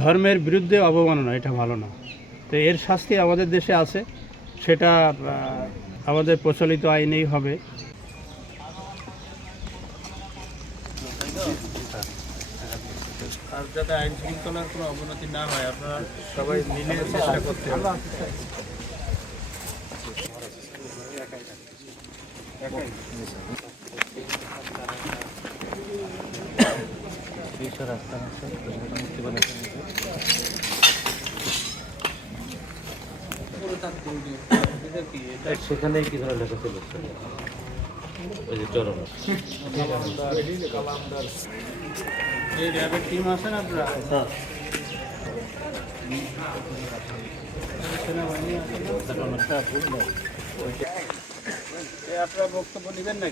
ধর্মের বিরুদ্ধে অবমাননা এটা ভালো না। তো এর শাস্তি আমাদের দেশে আছে, সেটা আমাদের প্রচলিত আইনেই হবে। আর যাতে আইন শৃঙ্খলার কোনো অবনতি না হয়, আপনারা সবাই মিলে চেষ্টা করতে হবে। সেখানে কি ধরনের লেখা ছিল? ওই যে চরম এই র্যাবের টিম আছেন আপনারা? সেনাবাহিনী আপনারা বক্তব্য নেবেন না?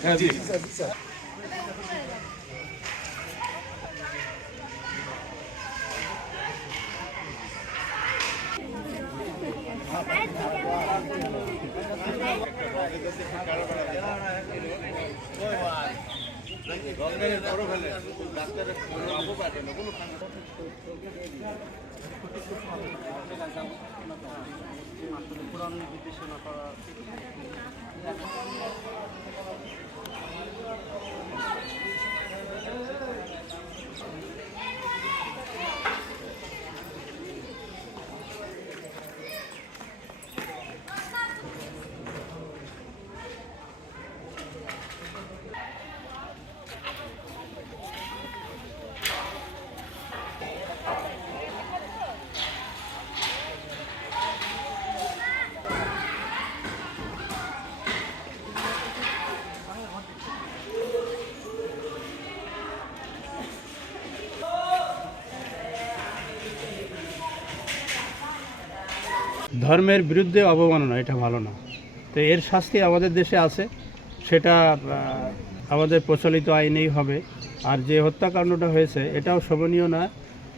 ধর্মের বিরুদ্ধে অবমাননা এটা ভালো না। তো এর শাস্তি আমাদের দেশে আছে, সেটা আমাদের প্রচলিত আইনেই হবে। আর যে হত্যাকাণ্ডটা হয়েছে এটাও শোভনীয় না।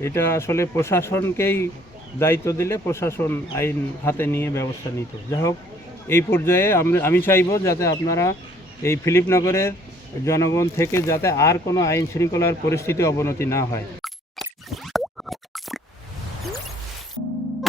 এটা আসলে প্রশাসনকেই দায়িত্ব দিলে প্রশাসন আইন হাতে নিয়ে ব্যবস্থা নিত। যাই হোক, এই পর্যায়ে আমি চাইব যাতে আপনারা এই ফিলিপনগরের জনগণ থেকে যাতে আর কোনো আইন শৃঙ্খলার পরিস্থিতি অবনতি না হয়।